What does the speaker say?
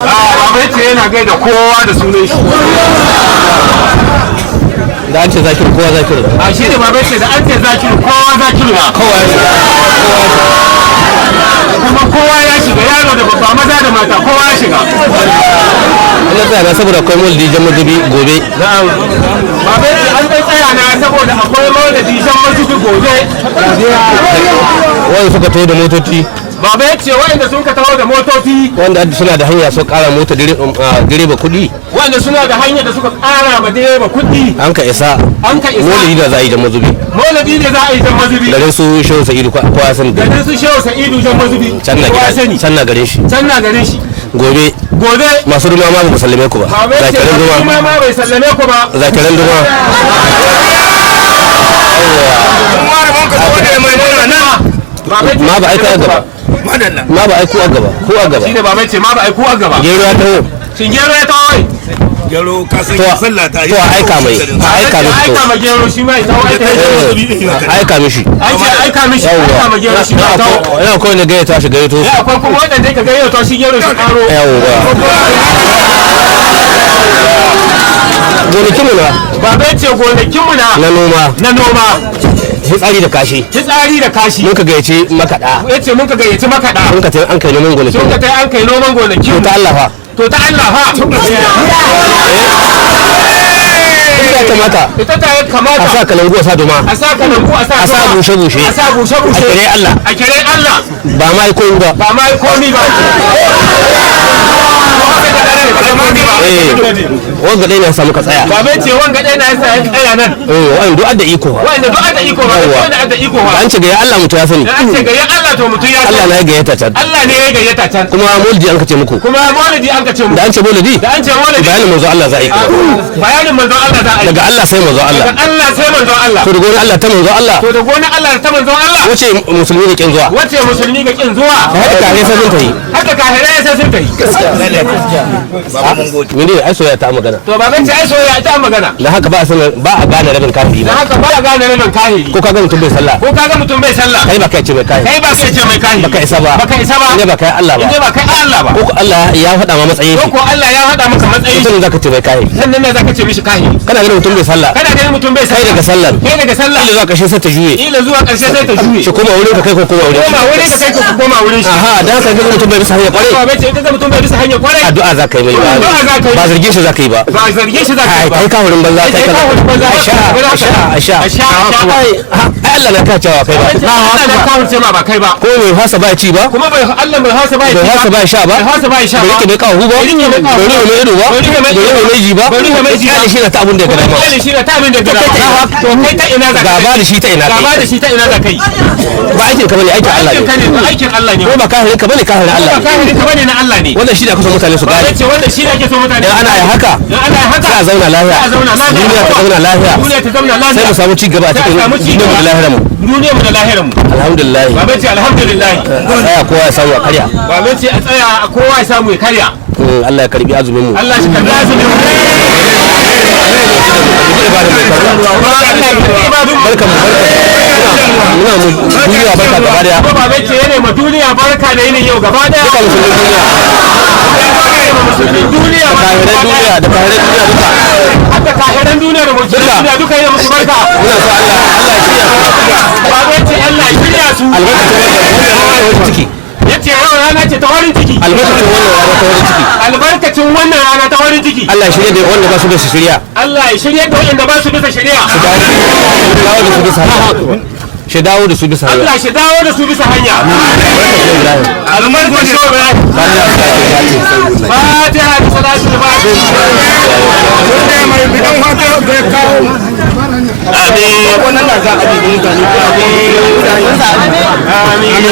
Baba yace yana gaida kowa da sunan shi. Da an ce zakiru kowa zakiru. A shi ne baba yace da an ce zakiru kowa zakiru na. Kowa kuma kowa ya shiga, yaro da babba, maza da mata, kowa ya shiga. Allah tsaya na saboda akwai maulidi jan mazubi gobe. Baba yace an bai tsaya na saboda akwai maulidi jan mazubi gobe. Wanda suka taho da motoci. Baba ya ce wanda sun ka taho da motoci wanda suna da hanya sun kara mota direba kuɗi. Wanda suna da hanya da suka kara ma direba kuɗi. An ka isa. Maulidi da za a yi jan mazubi. Maulidi da za a yi jan mazubi. Garin su Shehu Sa'idu kowa sani. Garin su Shehu Sa'idu jan mazubi. Can na gare shi. Can na gare shi. Gobe. Masu ruma ma ba sallame ku ba. Zakiran ruma ma bai sallame ku ba. Zakiran ruma. Ma ba aika gaba. Ma ba aiku a gaba. Ko a gaba. Shine ba mai ce ma ba aiku a gaba. Gero ya taho. Shin gero ya taho? Gero ka san sallah ta yi. To aika mai. Aika mishi. Aika ma gero shi mai taho aika mishi. Aika mishi. Aika ma gero shi mai taho. Yana kawai ne gayyata shi gayyato. Akwai kuma wanda ka gayyato shi gero shi karo. Gonakinmu na. Baba ya ce gonakinmu na noma. Na noma. Hitsari da kashi. Hitsari da kashi. Mun ka gayyaci makaɗa. Ya ce mun ka gayyaci makaɗa. Mun ka tayi an kai noman gonakin. Mun ka tayi an kai noman gonakin. To ta Allah fa. To ta Allah fa. Ita kamata. Ita ta kamata. A sa kalangu a sa doma. A sa kalangu a sa doma. A sa bushe-bushe. A sa bushe-bushe. A kire Allah. A kire Allah. Ba ma yi komi ba. Ba ma yi komi ba. Wanga dai na samu ka tsaya. Baba ce wanga dai na tsaya nan. Wanda duk adda iko ba. Wanda duk adda iko ba. Wanda adda iko ba. An ce ga ya Allah mutu ya sani. An ce ga ya Allah to mutu ya sani. Allah ne ya gayyata can. Allah ne ya gayyata can. Kuma maulidi an kace muku. Kuma maulidi an kace muku. Da an ce maulidi. Da an ce maulidi. Bayanin manzo Allah za a yi. Bayanin manzo Allah za a yi. Daga Allah sai manzo Allah. Daga Allah sai manzo Allah. To da gona Allah ta manzo Allah. To da gona Allah ta manzo Allah. Wace musulmi ga kin zuwa. Wace musulmi ga kin zuwa. Haka kare sai sun tayi. Haka kare sai sun tayi. Baba mun gode. Mene ai soyayya ta magana. To baban ce ai soyayya ta magana. Da haka ba a gane rabin kafiri ba. Da haka ba a gane rabin kafiri. Ko kaga mutum bai sallah. Ko kaga mutum bai sallah. Kai ba kai ce mai kafiri. Kai ba kai ce mai kafiri. Baka isa ba. Baka isa ba. Ne ba kai Allah ba. Ne ba kai Allah ba. Ko Allah ya faɗa ma matsayin shi. Ko Allah ya faɗa maka matsayin shi. Mutum zaka ce mai kafiri. Sannan ne zaka ce mishi kafiri. Kana ganin mutum bai sallah. Kana ganin mutum bai sallah. Kai daga sallar. Kai daga sallah. Ila zuwa ƙarshe sai ta juye. Ila zuwa ƙarshe sai ta juye. Shi koma wurin ka kai ko koma wurin. Koma wurin ka kai ko koma wurin shi. Aha, dan haka ga mutum bai bisa hanya kwarai. Ba bai ce kaga mutum bai bisa hanya kwarai. Addu'a za ka yi mai. Addu'a za ka yi. Ba zargin shi za ka yi ba. Ba zargin shi za ka yi ba. Kai ka wurin banza kai ka. Asha. Ai Allah na ka cewa kai ba. Allah na ka wuce ma ba kai ba. Ko mai hasa ba ci ba. Kuma bai Allah bai hasa ba ci ba. Bai hasa ba sha ba. Bai hasa ba sha ba. Bai rike mai kawo ba. Bai rike mai ido ba. Bai rike mai ji ba. Bai rike mai ji ba. Kai shi na ta abun da ya gada ma. Kai shi na ta abun da ya gada ma. To kai ta ina za ka gaba da shi ta ina gaba da shi ta ina za ka yi. Ba aikin ka bane aikin Allah ne. Aikin Allah ne. Ko ba kahirin ka bane kahirin Allah ne. Ba kahirin ka bane na Allah ne. Wannan shi ne aka so mutane su gane. Wannan shi ne ake so mutane. Dan ana yi haka. Dan ana yi haka. Sai a zauna lafiya. Duniya ta zauna lafiya. Duniya ta zauna lafiya. Sai mu samu ci gaba a cikin duniyar da lahirar mu. Duniyar mu da lahirar mu. Alhamdulillah. Baba ce alhamdulillah. Tsaya kowa ya samu a karya. Baba ce a tsaya kowa ya samu ya karya. Allah ya karbi azumin mu. Allah shi karbi azumin mu. Barkan mu. Muna mu duniya barka gaba daya. Ko baba ce yana ma duniya barka da yinin yau gaba daya. Duka musulmin duniya. Kahiran duniya da kahiran duniya duka. Haka kahiran duniya da musulmin duniya duka yana musu barka. Muna so Allah ya shirya su. Baba ce Allah ya shirya su. Albarkacin wannan ciki. Yace yau rana ce ta farin ciki. Albarkacin wannan rana ta farin ciki. Albarkacin wannan rana ta farin ciki. Allah ya shirya da wanda ba su da su shirya. Allah ya shirya da wanda ba su bisa shirya. Dawo da su bisa hanya. Shi dawo da su bisa hanya. Allah shi dawo da su bisa hanya. Albarkacin shobe. Fatiha da salatul fatiha. Mai bidan fata da kawo. Amin. Wannan na za a bi mutane. Amin.